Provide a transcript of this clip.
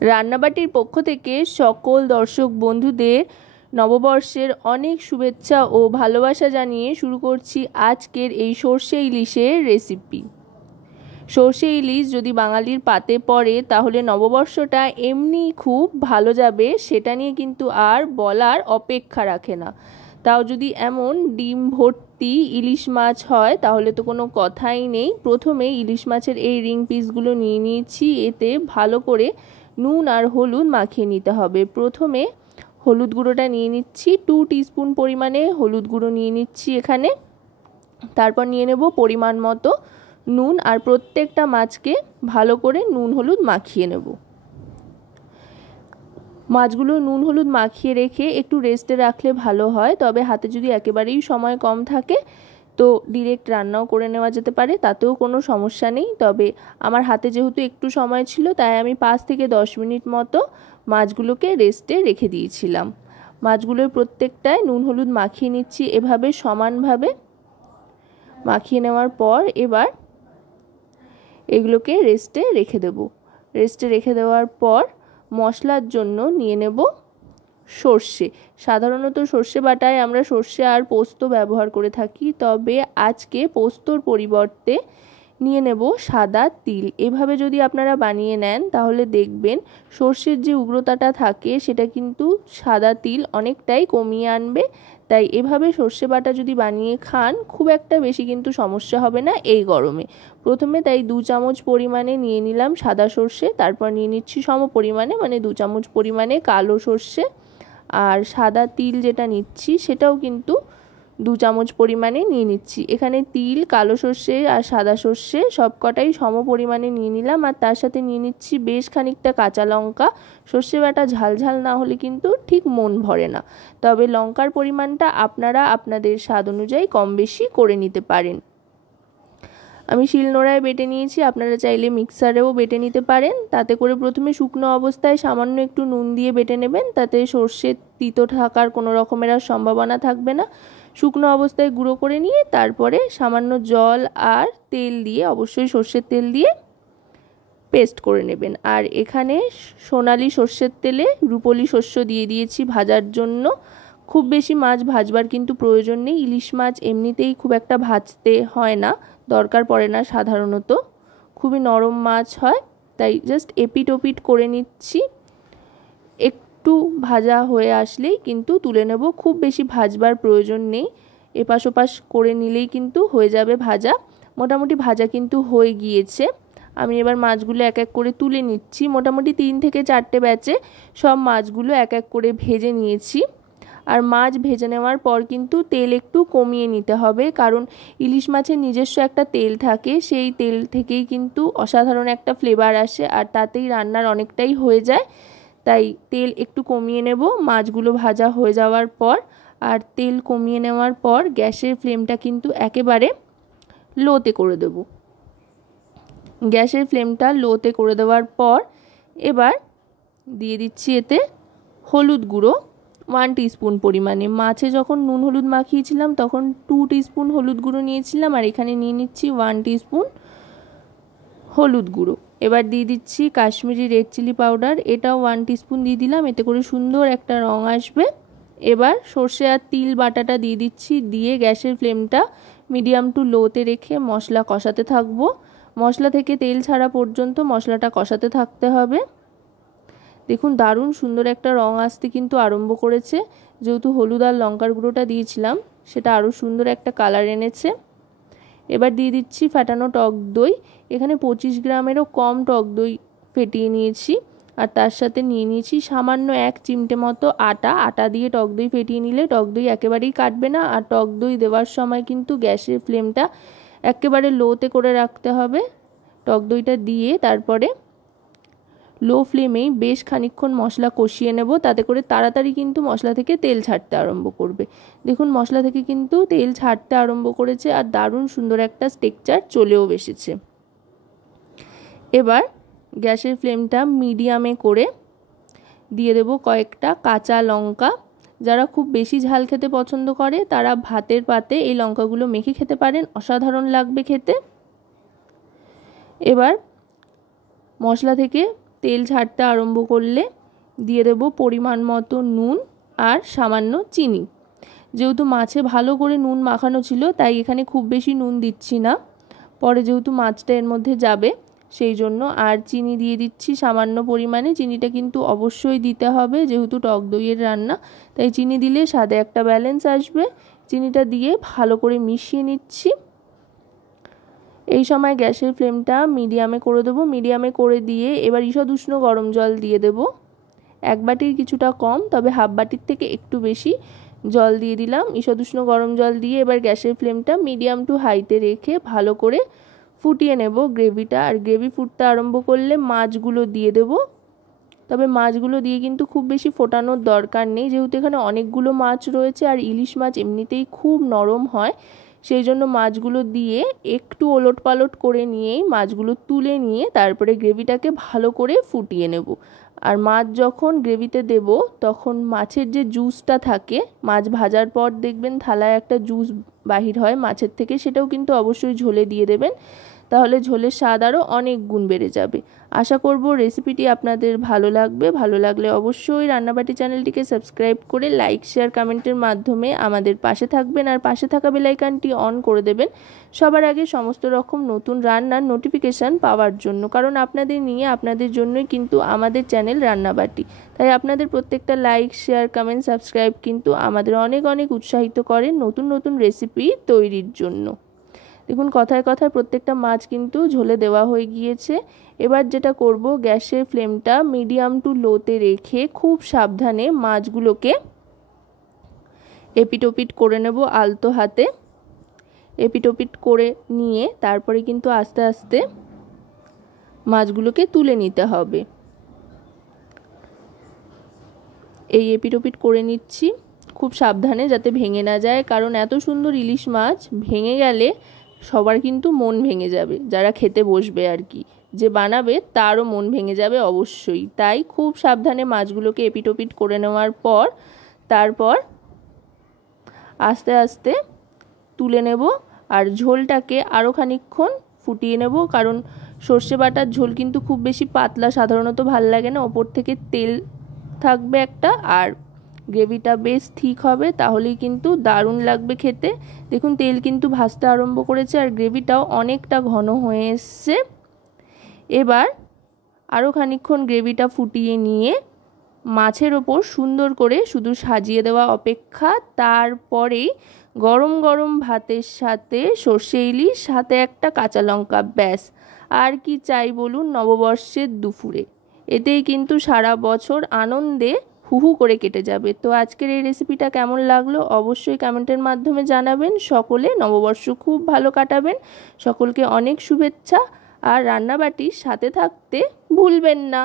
রান্নাবাটির পক্ষ থেকে সকল দর্শক বন্ধুদের নববর্ষের অনেক শুভেচ্ছা ও ভালোবাসা জানিয়ে শুরু করছি আজকের এই সর্ষে ইলিশের রেসিপি। সর্ষে ইলিশ যদি বাঙালির পাতে পড়ে তাহলে নববর্ষটা এমনি খুব ভালো যাবে, সেটা নিয়ে কিন্তু আর বলার অপেক্ষা রাখে না। তাও যদি এমন ডিম ভর্তি ইলিশ মাছ হয় তাহলে তো কোনো কথাই নেই। প্রথমে ইলিশ মাছের এই রিং পিসগুলো নিয়ে নিয়েছি, এতে ভালো করে নুন আর হলুদ মাখিয়ে নিতে হবে। প্রথমে হলুদ গুঁড়োটা নিয়ে নিচ্ছি, 2 টিস্পুন পরিমাণে হলুদ গুঁড়ো নিয়ে নিচ্ছি এখানে। তারপর নিয়ে নেব পরিমাণ মতো নুন, আর প্রত্যেকটা মাছকে ভালো করে নুন হলুদ মাখিয়ে নেব। মাছগুলো নুন হলুদ মাখিয়ে রেখে একটু রেস্টে রাখলে ভালো হয়, তবে হাতে যদি একেবারেই সময় কম থাকে তো ডিরেক্ট রান্নাও করে নেওয়া যেতে পারে, তাতেও কোনো সমস্যা নেই। তবে আমার হাতে যেহেতু একটু সময় ছিল তাই আমি 5 থেকে 10 মিনিট মতো মাছগুলোকে রেস্টে রেখে দিয়েছিলাম। মাছগুলোর প্রত্যেকটায় নুন হলুদ মাখিয়ে নিচ্ছি এভাবে সমানভাবে। মাখিয়ে নেওয়ার পর এবার এগুলোকে রেস্টে রেখে দেব। রেস্টে রেখে দেওয়ার পর মশলার জন্য নিয়ে নেব সর্ষে। সাধারণত সর্ষে বাটায় আমরা সর্ষে আর পোস্ত ব্যবহার করে থাকি, তবে আজকে পোস্তর পরিবর্তে নিয়ে নেব সাদা তিল। এভাবে যদি আপনারা বানিয়ে নেন তাহলে দেখবেন সর্ষের যে উগ্রতাটা থাকে সেটা কিন্তু সাদা তিল অনেকটাই কমিয়ে আনবে। তাই এভাবে সর্ষে বাটা যদি বানিয়ে খান খুব একটা বেশি কিন্তু সমস্যা হবে না এই গরমে। প্রথমে তাই 2 চামচ পরিমাণে নিয়ে নিলাম সাদা সর্ষে, তারপর নিয়ে নিচ্ছি সম পরিমাণে মানে 2 চামচ পরিমাণে কালো সর্ষে, আর সাদা তিল যেটা নিচ্ছি সেটাও কিন্তু 2 চামচ পরিমাণে নিয়ে নিচ্ছি। এখানে তিল, কালো সর্ষে আর সাদা সর্ষে সবকটাই সম পরিমাণে নিয়ে নিলাম, আর তার সাথে নিয়ে নিচ্ছি বেশ খানিকটা কাঁচা লঙ্কা। সর্ষে বাটা ঝাল ঝাল না হলে কিন্তু ঠিক মন ভরে না, তবে লঙ্কার পরিমাণটা আপনারা আপনাদের স্বাদ অনুযায়ী কম বেশি করে নিতে পারেন। আমি শিলনোড়ায় বেটে নিয়েছি, আপনারা চাইলে মিক্সারেও বেটে নিতে পারেন। তাতে করে প্রথমে শুকনো অবস্থায় সামান্য একটু নুন দিয়ে বেটে নেবেন, তাতে সর্ষের তিতো থাকার কোনো রকমের আর সম্ভাবনা থাকবে না। শুকনো অবস্থায় গুঁড়ো করে নিয়ে তারপরে সামান্য জল আর তেল দিয়ে, অবশ্যই সর্ষের তেল দিয়ে পেস্ট করে নেবেন। আর এখানে সোনালি সর্ষের তেলে রুপোলি শস্য দিয়ে দিয়েছি ভাজার জন্য। খুব বেশি মাছ ভাজবার কিন্তু প্রয়োজন নেই, ইলিশ মাছ এমনিতেই খুব একটা ভাজতে হয় না, দরকার পড়ে না, সাধারণত খুবই নরম মাছ হয়, তাই জাস্ট এপিট ওপিট করে নিচ্ছি। একটু ভাজা হয়ে আসলেই কিন্তু তুলে নেব, খুব বেশি ভাজবার প্রয়োজন নেই, এপাশ ওপাশ করে নিলেই কিন্তু হয়ে যাবে ভাজা। মোটামুটি ভাজা কিন্তু হয়ে গিয়েছে। আমি এবার মাছগুলো এক এক করে তুলে নিচ্ছি। মোটামুটি 3 থেকে 4টে ব্যাচে সব মাছগুলো এক এক করে ভেজে নিয়েছি। আর মাছ ভেজে নেওয়ার পর কিন্তু তেল একটু কমিয়ে নিতে হবে, কারণ ইলিশ মাছের নিজস্ব একটা তেল থাকে, সেই তেল থেকেই কিন্তু অসাধারণ একটা ফ্লেভার আসে, আর তাতেই রান্নার অনেকটাই হয়ে যায়। তাই তেল একটু কমিয়ে নেব মাছগুলো ভাজা হয়ে যাওয়ার পর। আর তেল কমিয়ে নেওয়ার পর গ্যাসের ফ্লেমটা কিন্তু একেবারে লোতে করে দেব। গ্যাসের ফ্লেমটা লোতে করে দেওয়ার পর এবার দিয়ে দিচ্ছি এতে হলুদ গুঁড়ো 1 টিস্পুন পরিমাণে। মাছে যখন নুন হলুদ মাখিয়েছিলাম তখন 2 টিস্পুন হলুদ গুঁড়ো নিয়েছিলাম, আর এখানে নিয়ে নিচ্ছি 1 টিস্পুন হলুদ গুঁড়ো। এবার দিয়ে দিচ্ছি কাশ্মীরি রেড চিলি পাউডার, এটাও 1 টিস্পুন দিয়ে দিলাম, এতে করে সুন্দর একটা রং আসবে। এবার সর্ষে আর তিল বাটাটা দিয়ে দিচ্ছি, দিয়ে গ্যাসের ফ্লেমটা মিডিয়াম টু লোতে রেখে মশলা কষাতে থাকবো। মশলা থেকে তেল ছাড়া পর্যন্ত মশলাটা কষাতে থাকতে হবে। দেখুন দারুণ সুন্দর একটা রং আসতে কিন্তু আরম্ভ করেছে, যেহেতু হলুদ আর লঙ্কার গুঁড়োটা দিয়েছিলাম সেটা আরও সুন্দর একটা কালার এনেছে। এবার দিয়ে দিচ্ছি ফেটানো টক দই, এখানে 25 গ্রামেরও কম টক দই ফেটিয়ে নিয়েছি, আর তার সাথে নিয়ে নিয়েছি সামান্য 1 চিমটে মতো আটা দিয়ে টক দই ফেটিয়ে নিলে টক দই একেবারেই কাটবে না। আর টক দই দেওয়ার সময় কিন্তু গ্যাসের ফ্লেমটা একেবারে লোতে করে রাখতে হবে। টক দইটা দিয়ে তারপরে লো ফ্লেমেই বেশ খানিকক্ষণ মশলা কষিয়ে নেব, তাতে করে তাড়াতাড়ি কিন্তু মশলা থেকে তেল ছাড়তে আরম্ভ করবে। দেখুন মশলা থেকে কিন্তু তেল ছাড়তে আরম্ভ করেছে, আর দারুণ সুন্দর একটা টেক্সচার চলেও এসেছে। এবার গ্যাসের ফ্লেমটা মিডিয়ামে করে দিয়ে দেব কয়েকটা কাঁচা লঙ্কা। যারা খুব বেশি ঝাল খেতে পছন্দ করে তারা ভাতের পাতে এই লঙ্কাগুলো মেখে খেতে পারেন, অসাধারণ লাগবে খেতে। এবার মশলা থেকে তেল ছাড়তে আরম্ভ করলে দিয়ে দেব পরিমাণ মতো নুন আর সামান্য চিনি। যেহেতু মাছে ভালো করে নুন মাখানো ছিল তাই এখানে খুব বেশি নুন দিচ্ছি না, পরে যেহেতু মাছটা এর মধ্যে যাবে সেই জন্য। আর চিনি দিয়ে দিচ্ছি সামান্য পরিমাণে, চিনিটা কিন্তু অবশ্যই দিতে হবে যেহেতু টক দইয়ের রান্না, তাই চিনি দিলে স্বাদে একটা ব্যালেন্স আসবে। চিনিটা দিয়ে ভালো করে মিশিয়ে নিচ্ছি। এই সময় গ্যাসের ফ্লেমটা মিডিয়ামে করে দেবো। মিডিয়ামে করে দিয়ে এবার ঈষৎ উষ্ণ গরম জল দিয়ে দেব। 1 বাটির কিছুটা কম, তবে হাফ বাটির থেকে একটু বেশি জল দিয়ে দিলাম। ঈষৎ উষ্ণ গরম জল দিয়ে এবার গ্যাসের ফ্লেমটা মিডিয়াম টু হাইতে রেখে ভালো করে ফুটিয়ে নেব গ্রেভিটা। আর গ্রেভি ফুটতে আরম্ভ করলে মাছগুলো দিয়ে দেব। তবে মাছগুলো দিয়ে কিন্তু খুব বেশি ফোটানোর দরকার নেই, যেহেতু এখানে অনেকগুলো মাছ রয়েছে আর ইলিশ মাছ এমনিতেই খুব নরম হয়, সেই জন্য মাছগুলো দিয়ে একটু ওলটপালট করে নিয়েই মাছগুলো তুলে নিয়ে তারপরে গ্রেভিটাকে ভালো করে ফুটিয়ে নেব। আর মাছ যখন গ্রেভিতে দেব তখন মাছের যে জুসটা থাকে, মাছ ভাজার পর দেখবেন থালায় একটা জুস বাহির হয় মাছের থেকে, সেটাও কিন্তু অবশ্যই ঝোলে দিয়ে দেবেন, তাহলে ঝোলের স্বাদ আরও অনেক গুণ বেড়ে যাবে। আশা করব রেসিপিটি আপনাদের ভালো লাগবে। ভালো লাগলে অবশ্যই রান্নাবাটি চ্যানেলটিকে সাবস্ক্রাইব করে লাইক শেয়ার কমেন্টের মাধ্যমে আমাদের পাশে থাকবেন আর পাশে থাকা বেল আইকনটি অন করে দেবেন সবার আগে সমস্ত রকম নতুন রান্নার নোটিফিকেশান পাওয়ার জন্য, কারণ আপনাদের নিয়ে আপনাদের জন্যই কিন্তু আমাদের চ্যানেল রান্নাবাটি। তাই আপনাদের প্রত্যেকটা লাইক শেয়ার কমেন্ট সাবস্ক্রাইব কিন্তু আমাদের অনেক অনেক উৎসাহিত করে নতুন নতুন রেসিপি তৈরির জন্য। দেখুন কথায় কথায় প্রত্যেকটা মাছ কিন্তু ঝোলে দেওয়া হয়ে গিয়েছে। এবার যেটা করব, গ্যাসের ফ্লেমটা মিডিয়াম টু লোতে রেখে খুব সাবধানে মাছগুলোকে এপিটোপিট করে নেব আলতো হাতে। এপিটোপিট করে নিয়ে তারপরে কিন্তু আস্তে আস্তে মাছগুলোকে তুলে নিতে হবে। এই এপিটোপিট করে নিচ্ছি খুব সাবধানে যাতে ভেঙে না যায়, কারণ এত সুন্দর ইলিশ মাছ ভেঙে গেলে সবার কিন্তু মন ভেঙে যাবে, যারা খেতে বসবে আর কি, যে বানাবে তারও মন ভেঙে যাবে অবশ্যই। তাই খুব সাবধানে মাছগুলোকে এপিটোপিট করে নেওয়ার পর তারপর আস্তে আস্তে তুলে নেব। আর ঝোলটাকে আরও খানিকক্ষণ ফুটিয়ে নেব, কারণ সর্ষে বাটার ঝোল কিন্তু খুব বেশি পাতলা সাধারণত ভাল লাগে না, ওপর থেকে তেল থাকবে একটা আর গ্রেভিটা বেশ ঠিক হবে, তাহলেই কিন্তু দারুণ লাগবে খেতে। দেখুন তেল কিন্তু ভাসতে আরম্ভ করেছে আর গ্রেভিটাও অনেকটা ঘন হয়ে এসছে। এবার আরও খানিকক্ষণ গ্রেভিটা ফুটিয়ে নিয়ে মাছের ওপর সুন্দর করে শুধু সাজিয়ে দেওয়া অপেক্ষা। তারপরেই গরম গরম ভাতের সাথে সর্ষে ইলিশ, সাথে একটা কাঁচা লঙ্কা, ব্যাস আর কি চাই বলুন নববর্ষের দুপুরে। এতেই কিন্তু সারা বছর আনন্দে হুহু করে কেটে যাবে। তো আজকের এই রেসিপিটা কেমন লাগলো অবশ্যই কমেন্টের মাধ্যমে জানাবেন। সকলে নববর্ষ খুব ভালো কাটাবেন। সকলকে অনেক শুভেচ্ছা আর রান্নাবাটির সাথে থাকতে ভুলবেন না।